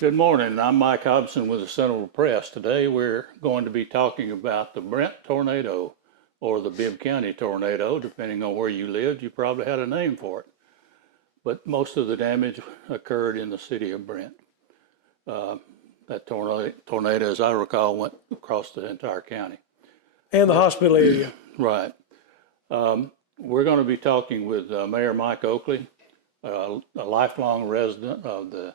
Good morning. I'm Mike Hobson with the Centreville Press. Today we're going to be talking about the Brent tornado or the Bibb County tornado. Depending on where you lived, you probably had a name for it. But most of the damage occurred in the city of Brent. That tornado, as I recall, went across the entire county. And the hospital area. Right. We're going to be talking with Mayor Mike Oakley, a lifelong resident of the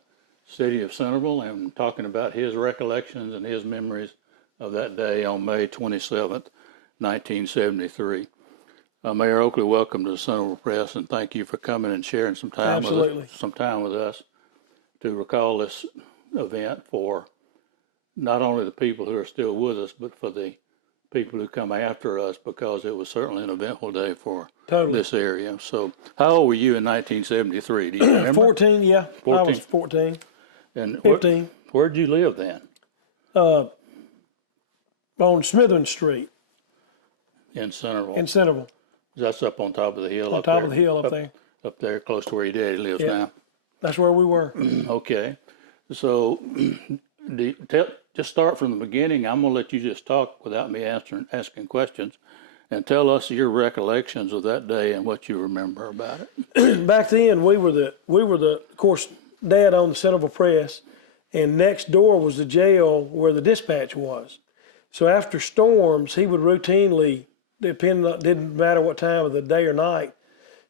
city of Centreville, and talking about his recollections and his memories of that day on May 27th, 1973. Mayor Oakley, welcome to the Centreville Press, and thank you for coming and sharing some time with us to recall this event for not only the people who are still with us, but for the people who come after us, because it was certainly an eventful day for this area. So how old were you in 1973? Do you remember? 14, yeah. 14? I was 14. And 15. Where'd you live then? On Smithern Street. In Centreville. In Centreville. That's up on top of the hill. On top of the hill up there. Up there, close to where your daddy lives now. That's where we were. Okay. So just start from the beginning. I'm going to let you just talk without me asking questions, and tell us your recollections of that day and what you remember about it. Back then, we were the, of course, Dad owned the Centreville Press, and next door was the jail where the dispatch was. So after storms, he would routinely, didn't matter what time of the day or night,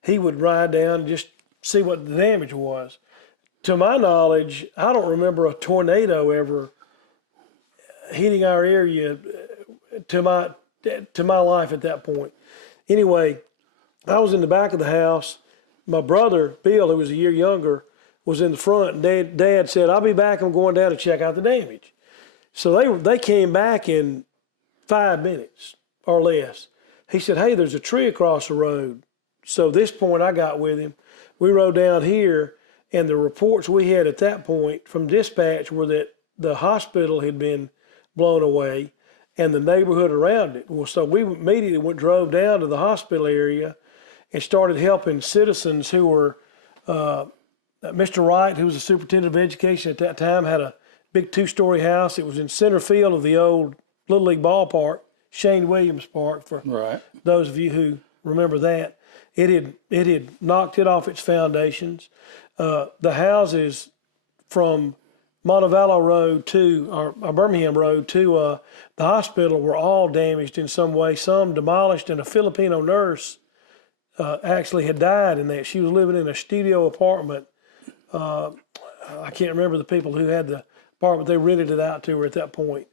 he would ride down and just see what the damage was. To my knowledge, I don't remember a tornado ever hitting our area to my life at that point. Anyway, I was in the back of the house. My brother, Bill, who was a year younger, was in the front, and Dad said, "I'll be back. I'm going down to check out the damage." So they came back in 5 minutes or less. He said, "Hey, there's a tree across the road." So this point I got with him. We rode down here, and the reports we had at that point from dispatch were that the hospital had been blown away and the neighborhood around it. Well, so we immediately drove down to the hospital area and started helping citizens who were, Mr. Wright, who was the superintendent of education at that time, had a big 2-story house. It was in center field of the old Little League ballpark, Shane Williams Park, for those of you who remember that. It had knocked it off its foundations. The houses from Montevallo Road to, or Birmingham Road to the hospital were all damaged in some way, some demolished, and a Filipino nurse actually had died in that. She was living in a studio apartment. I can't remember the people who had the apartment. They rented it out to her at that point.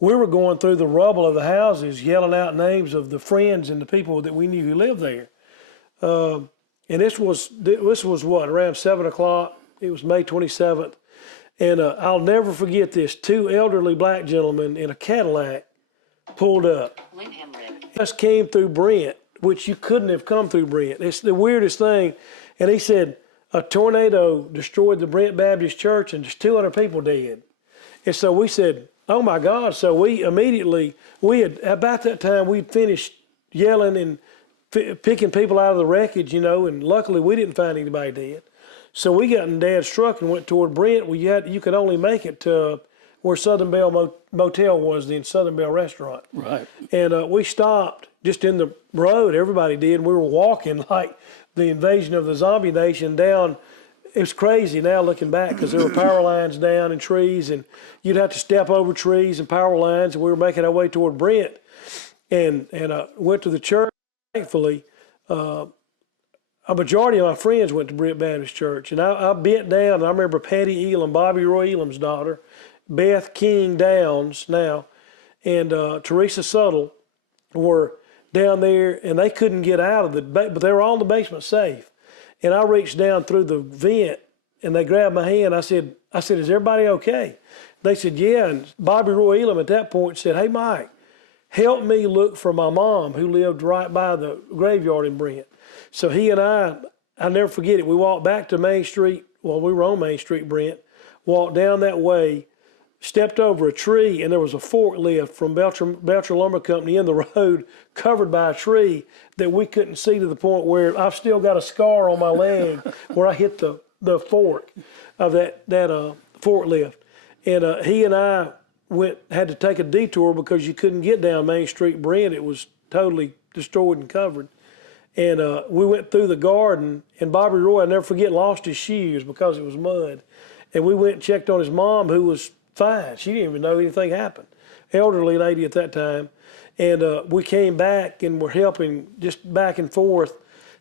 We were going through the rubble of the houses, yelling out names of the friends and the people that we knew who lived there. And this was what, around 7 o'clock? It was May 27th. And I'll never forget this. 2 elderly black gentlemen in a Cadillac pulled up. Just came through Brent, which you couldn't have come through Brent. It's the weirdest thing. And he said, a tornado destroyed the Brent Baptist Church and there's 200 people dead. And so we said, oh my God. So we immediately, about that time, we'd finished yelling and picking people out of the wreckage, and luckily we didn't find anybody dead. So we got in Dad's truck and went toward Brent. You could only make it to where Southern Belle Motel was, the Southern Belle Restaurant. Right. And we stopped just in the road, everybody did, and we were walking like the invasion of the zombie nation down. It was crazy now looking back, because there were power lines down and trees, and you'd have to step over trees and power lines, and we were making our way toward Brent. And went to the church. Thankfully, a majority of my friends went to Brent Baptist Church, and I bent down, and I remember Patty Elam, Bobby Roy Elam's daughter, Beth King Downs now, and Teresa Suttle were down there, and they couldn't get out of but they were all in the basement safe. And I reached down through the vent, and they grabbed my hand. I said, is everybody okay? They said, yeah. And Bobby Roy Elam at that point said, hey, Mike, help me look for my mom, who lived right by the graveyard in Brent. So he and I'll never forget it. We walked back to Main Street. Well, we were on Main Street, Brent. Walked down that way, stepped over a tree, and there was a forklift from Belcher Lumber Company in the road, covered by a tree that we couldn't see, to the point where I've still got a scar on my leg where I hit the fork of that forklift. And he and I had to take a detour because you couldn't get down Main Street Brent. It was totally destroyed and covered. And we went through the garden, and Bobby Roy, I'll never forget, lost his shoes because it was mud. And we went and checked on his mom, who was fine. She didn't even know anything happened. Elderly lady at that time. And we came back and were helping, just back and forth,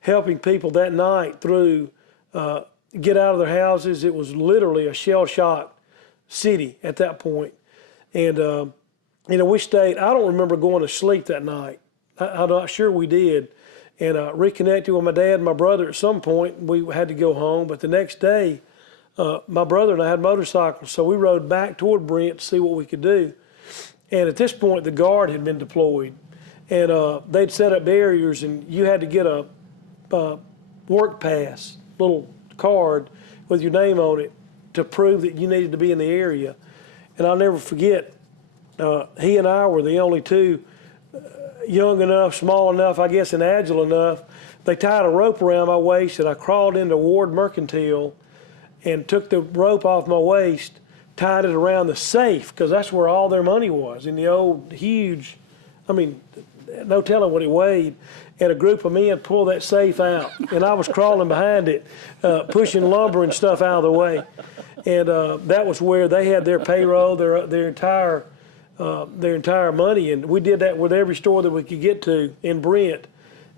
helping people that night through, get out of their houses. It was literally a shell-shocked city at that point. And, we stayed, I don't remember going to sleep that night. I'm not sure we did. And reconnected with my dad and my brother at some point. We had to go home, but the next day, my brother and I had motorcycles, so we rode back toward Brent to see what we could do. And at this point, the guard had been deployed, and they'd set up barriers, and you had to get a work pass, little card with your name on it to prove that you needed to be in the area. And I'll never forget, he and I were the only two young enough, small enough, I guess, and agile enough. They tied a rope around my waist, and I crawled into Ward Mercantile and took the rope off my waist, tied it around the safe, because that's where all their money was, in the old huge, no telling what it weighed. And a group of men pulled that safe out, and I was crawling behind it, pushing lumber and stuff out of the way. And that was where they had their payroll, their entire money, and we did that with every store that we could get to in Brent.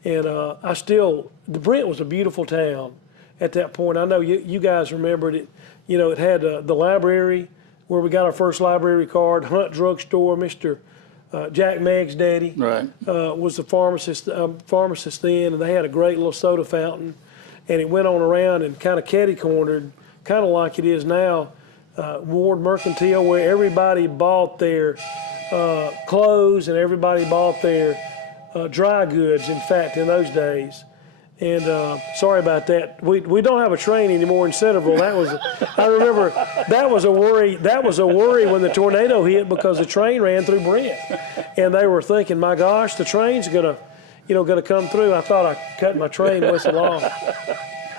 And the Brent was a beautiful town at that point. I know you guys remembered it. It had the library where we got our first library card, Hunt Drugstore. Mr. Jack Meg's daddy was the pharmacist then, and they had a great little soda fountain. And it went on around and kind of catty-cornered, kind of like it is now, Ward Mercantile, where everybody bought their clothes and everybody bought their dry goods, in fact, in those days. And sorry about that. We don't have a train anymore in Centreville. I remember that was a worry. That was a worry when the tornado hit, because the train ran through Brent, and they were thinking, "My gosh, the train's gonna come through." I thought I cut my train whistle off.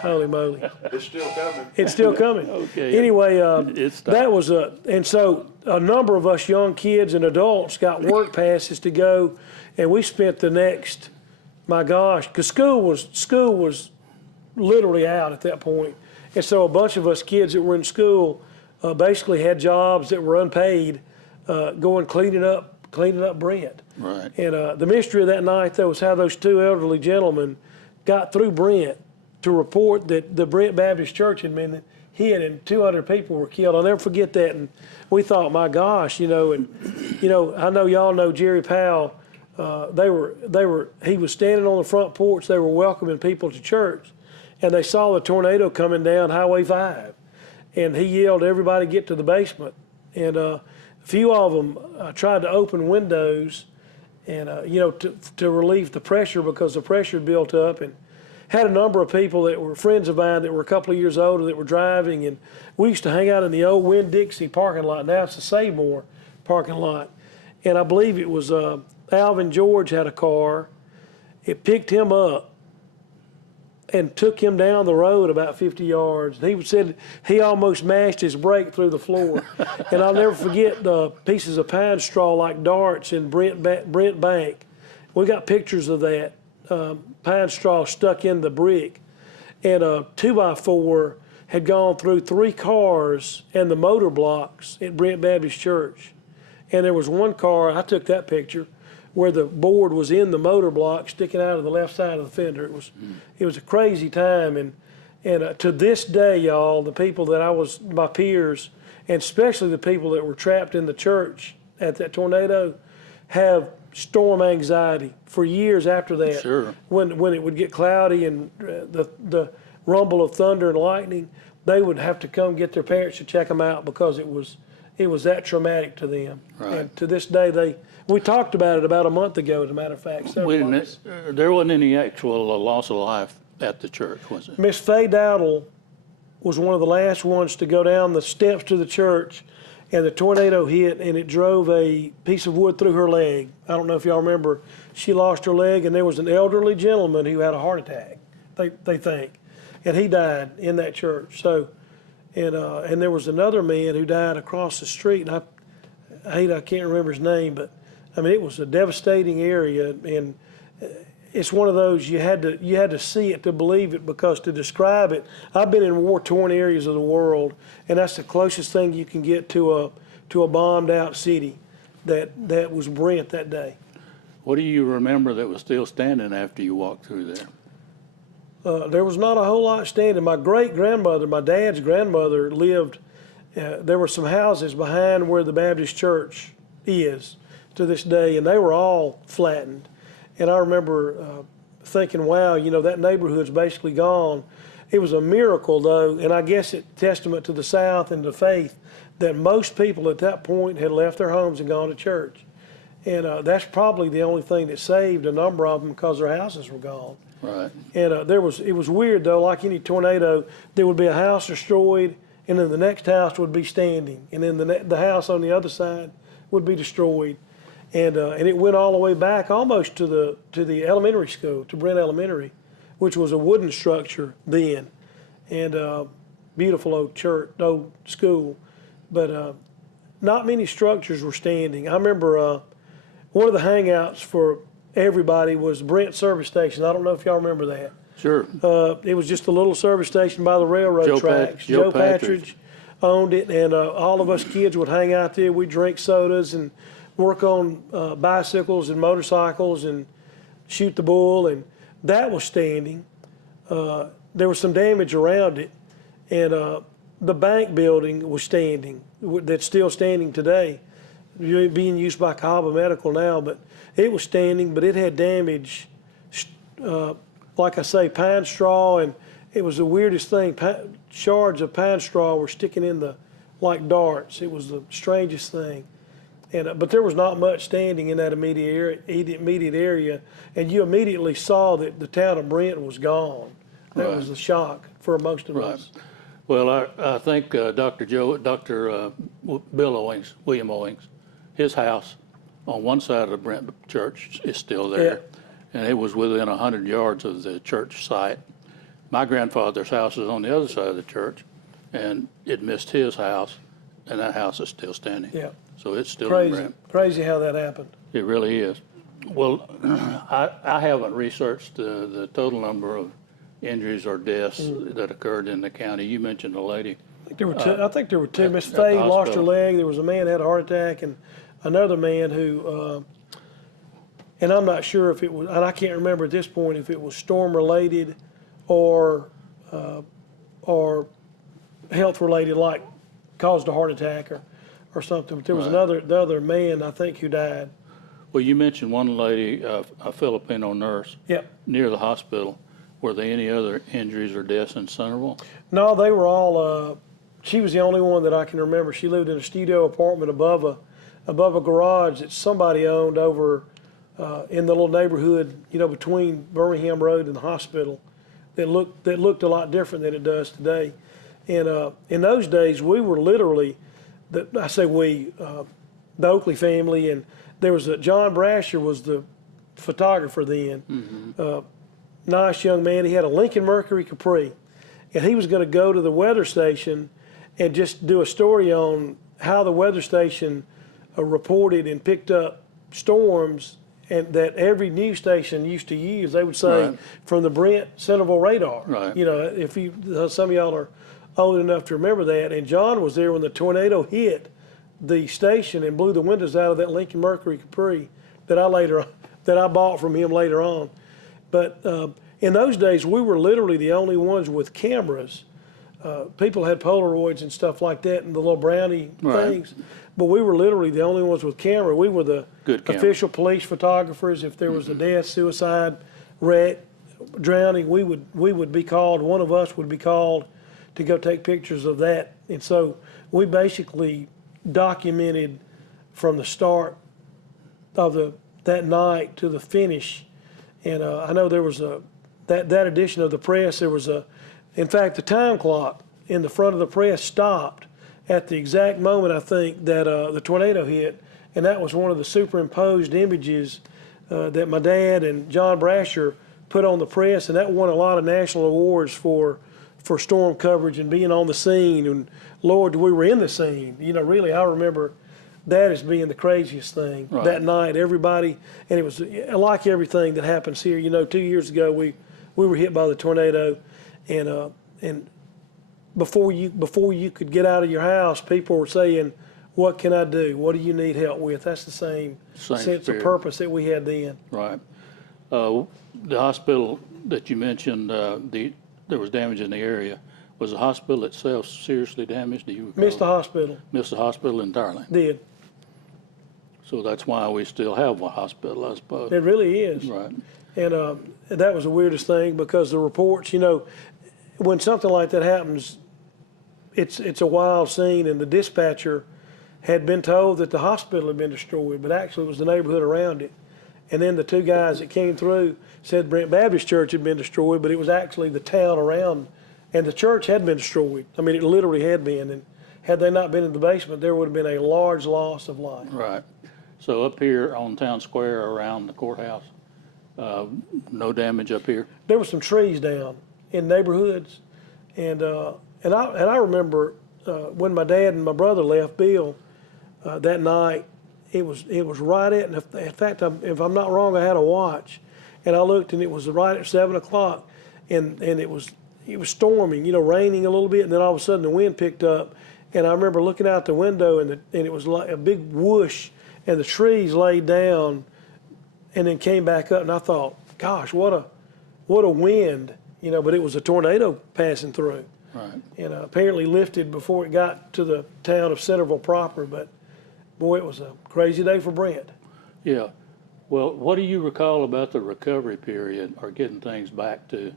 Holy moly! It's still coming. It's still coming. Okay. Anyway, that was and so a number of us young kids and adults got work passes to go, and we spent the next, my gosh, because school was literally out at that point, and so a bunch of us kids that were in school basically had jobs that were unpaid, going cleaning up Brent. Right. And the mystery of that night, though, was how those two elderly gentlemen got through Brent to report that the Brent Baptist Church had been hit and 200 people were killed. I'll never forget that. And we thought, my gosh, I know y'all know Jerry Powell. He was standing on the front porch. They were welcoming people to church, and they saw the tornado coming down Highway 5, and he yelled, "Everybody get to the basement." And a few of them tried to open windows, and to relieve the pressure, because the pressure built up. And had a number of people that were friends of mine that were a couple of years older that were driving, and we used to hang out in the old Winn-Dixie parking lot. Now it's the Save More parking lot, and I believe it was Alvin George had a car. It picked him up and took him down the road about 50 yards. He said he almost mashed his brake through the floor. And I'll never forget the pieces of pine straw like darts in Brent Bank. We got pictures of that. Pine straw stuck in the brick, and a 2x4 had gone through 3 cars and the motor blocks at Brent Baptist Church. And there was one car, I took that picture, where the board was in the motor block sticking out of the left side of the fender. It was a crazy time, and to this day, y'all, the people that my peers, and especially the people that were trapped in the church at that tornado, have storm anxiety for years after that. Sure. When it would get cloudy and the rumble of thunder and lightning, they would have to come get their parents to check them out, because it was that traumatic to them. Right. And to this day, we talked about it about a month ago, as a matter of fact. There wasn't any actual loss of life at the church, was it? Miss Faye Dowdle was one of the last ones to go down the steps to the church, and the tornado hit, and it drove a piece of wood through her leg. I don't know if y'all remember. She lost her leg, and there was an elderly gentleman who had a heart attack, they think, and he died in that church. So And there was another man who died across the street, and I can't remember his name, but I mean, it was a devastating area, and it's one of those you had to see it to believe it, because to describe it, I've been in war-torn areas of the world, and that's the closest thing you can get to a bombed-out city that was Brent that day. What do you remember that was still standing after you walked through there? There was not a whole lot standing. My great-grandmother, my dad's grandmother, lived, there were some houses behind where the Baptist church is to this day, and they were all flattened. And I remember thinking, wow, you know, that neighborhood's basically gone. It was a miracle, though, and I guess it's testament to the South and the faith that most people at that point had left their homes and gone to church. And that's probably the only thing that saved a number of them, because their houses were gone. Right. And it was weird, though, like any tornado, there would be a house destroyed, and then the next house would be standing, and then the house on the other side would be destroyed. And it went all the way back almost to the elementary school, to Brent Elementary, which was a wooden structure then, and beautiful old church, old school. But not many structures were standing. I remember one of the hangouts for everybody was Brent Service Station. I don't know if y'all remember that. Sure. It was just a little service station by the railroad tracks. Joe Patridge owned it, and all of us kids would hang out there. We'd drink sodas and work on bicycles and motorcycles and shoot the bull, and that was standing. There was some damage around it, and the bank building was standing. That's still standing today, being used by Cahaba Medical now, but it was standing, but it had damage, like I say, pine straw, and it was the weirdest thing. Shards of pine straw were sticking in like darts. It was the strangest thing. And, but there was not much standing in that immediate area, and you immediately saw that the town of Brent was gone. That was the shock for most of us. Well, I think Dr. William Owings, his house on one side of the Brent church is still there, and it was within 100 yards of the church site. My grandfather's house is on the other side of the church, and it missed his house, and that house is still standing. Yeah. So it's still Crazy. in Brent. Crazy how that happened. It really is. Well, I haven't researched the total number of injuries or deaths that occurred in the county. You mentioned a lady. I think there were two. Miss Faye lost her leg. There was a man who had a heart attack, and another man who, and I'm not sure if it was, and I can't remember at this point if it was storm related or health related, like caused a heart attack or something. But there was the other man, I think, who died. Well, you mentioned one lady, a Filipino nurse, near the hospital. Were there any other injuries or deaths in Centreville? No, they were all, she was the only one that I can remember. She lived in a studio apartment above a garage that somebody owned over in the little neighborhood, you know, between Birmingham Road and the hospital that looked a lot different than it does today. And in those days, we were literally, the Oakley family, and there was John Brasher was the photographer then. Nice young man. He had a Lincoln Mercury Capri, and he was going to go to the weather station and just do a story on how the weather station reported and picked up storms, and that every news station used to use. They would say from the Brent-Centreville radar. Right. You know, if some of y'all are old enough to remember that. And John was there when the tornado hit the station and blew the windows out of that Lincoln Mercury Capri that I bought from him later on. But in those days, we were literally the only ones with cameras. People had Polaroids and stuff like that and the little brownie things, but we were literally the only ones with camera. We were the official police photographers. If there was a death, suicide, wreck, drowning, we would be called. One of us would be called to go take pictures of that. And so we basically documented from the start of that night to the finish. And I know there was that edition of the press, there was in fact, the time clock in the front of the press stopped at the exact moment, I think, that the tornado hit. And that was one of the superimposed images that my dad and John Brasher put on the press, and that won a lot of national awards for for storm coverage and being on the scene. And Lord, we were in the scene. You know, really, I remember that as being the craziest thing. Right. That night. Everybody, and it was like everything that happens here. You know, 2 years ago we were hit by the tornado, and before you could get out of your house, people were saying, "What can I do? What do you need help with?" That's the same sense spirit. of purpose that we had then. Right. The hospital that you mentioned, there was damage in the area. Was the hospital itself seriously damaged? Do you recall? Missed the hospital. Missed the hospital entirely. Did. So that's why we still have one hospital, I suppose. It really is. Right. And that was the weirdest thing, because the reports, you know, when something like that happens, it's a wild scene, and the dispatcher had been told that the hospital had been destroyed, but actually it was the neighborhood around it. And then the two guys that came through said Brent Baptist Church had been destroyed, but it was actually the town around, and the church had been destroyed. I mean, it literally had been, and had they not been in the basement, there would have been a large loss of life. Right. So up here on Town Square around the courthouse, no damage up here? There were some trees down in neighborhoods, and I remember when my dad and my brother left Bill that night. It was right at, and in fact, if I'm not wrong, I had a watch, and I looked, and it was right at 7 o'clock, and it was storming, you know, raining a little bit, and then all of a sudden the wind picked up, and I remember looking out the window, and it was like a big whoosh, and the trees laid down, and then came back up, and I thought, gosh, what a wind, you know, but it was a tornado passing through. Right. And apparently lifted before it got to the town of Centreville proper, but boy, it was a crazy day for Brent. Yeah. Well, what do you recall about the recovery period, or getting things back to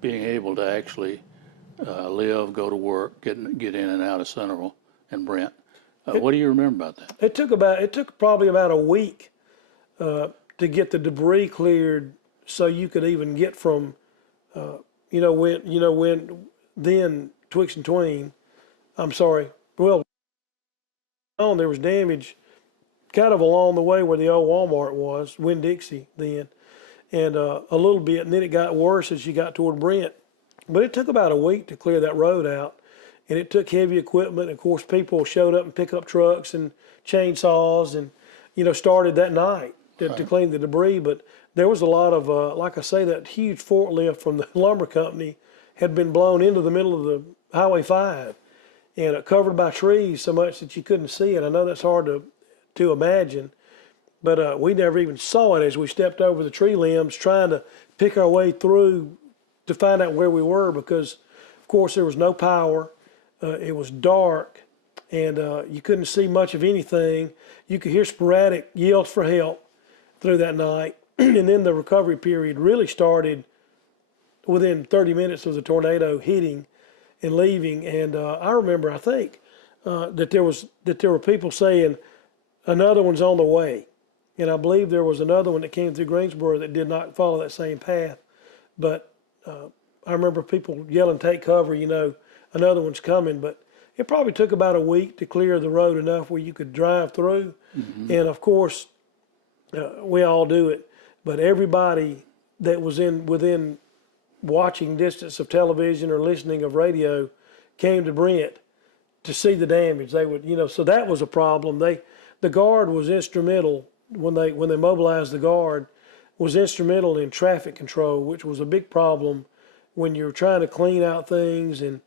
being able to actually live, go to work, get in and out of Centreville and Brent? What do you remember about that? It took probably about a week to get the debris cleared, so you could even get from when then Twix and Twain. I'm sorry. Well, there was damage kind of along the way where the old Walmart was, Winn-Dixie then, and a little bit, and then it got worse as you got toward Brent. But it took about a week to clear that road out, and it took heavy equipment. Of course, people showed up in pickup trucks and chainsaws, and started that night to clean the debris. But there was a lot of, like I say, that huge forklift from the lumber company had been blown into the middle of the Highway 5, and covered by trees so much that you couldn't see it. I know that's hard to imagine, but we never even saw it as we stepped over the tree limbs trying to pick our way through to find out where we were, because, of course, there was no power. It was dark, and you couldn't see much of anything. You could hear sporadic yells for help through that night, and then the recovery period really started within 30 minutes of the tornado hitting and leaving. And I remember, I think, that there were people saying another one's on the way, and I believe there was another one that came through Greensboro that did not follow that same path. But I remember people yelling, "Take cover!" Another one's coming. But it probably took about a week to clear the road enough where you could drive through. Mm-hmm. And of course, we all do it. But everybody that was within watching distance of television or listening of radio came to Brent to see the damage. They would, so that was a problem. The guard was instrumental when they mobilized. The guard was instrumental in traffic control, which was a big problem when you're trying to clean out things and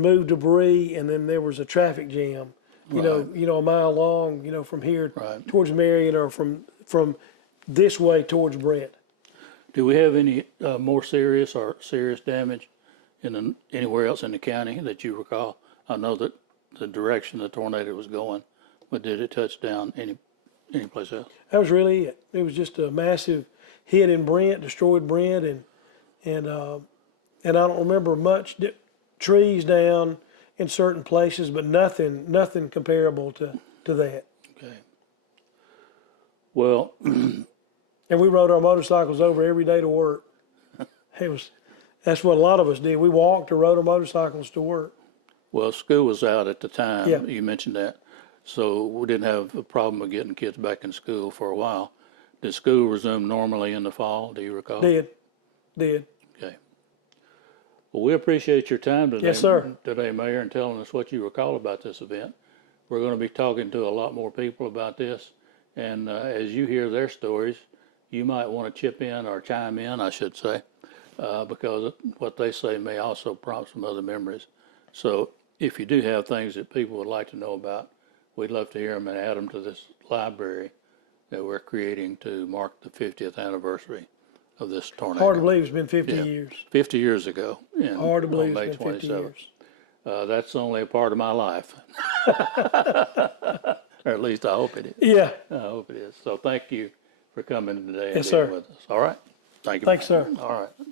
move debris, and then there was a traffic jam, Right. A mile long, from here Right. towards Marion, or from this way towards Brent. Do we have any more serious damage anywhere else in the county that you recall? I know that the direction the tornado was going, but did it touch down any place else? That was really it. It was just a massive hit in Brent, destroyed Brent, and I don't remember much. Trees down in certain places, but nothing comparable to that. Okay. Well, and we rode our motorcycles over every day to work. That's what a lot of us did. We walked or rode our motorcycles to work. Well, school was out at the time. Yeah. You mentioned that. So we didn't have a problem with getting kids back in school for a while. Did school resume normally in the fall? Do you recall? Did. Okay. Well, we appreciate your time today. Yes, sir. Today, Mayor, and telling us what you recall about this event. We're going to be talking to a lot more people about this. And as you hear their stories, you might want to chip in or chime in, I should say, because what they say may also prompt some other memories. So if you do have things that people would like to know about, we'd love to hear them and add them to this library that we're creating to mark the 50th anniversary of this tornado. Hard to believe it's been 50 Yeah. years. 50 years ago. Hard to believe on it's May been 50 27th. years. That's only a part of my life. Or at least I hope it is. Yeah. I hope it is. So thank you for coming today and Yes, being sir. with us. All right. Thank you. Thanks, sir. All right.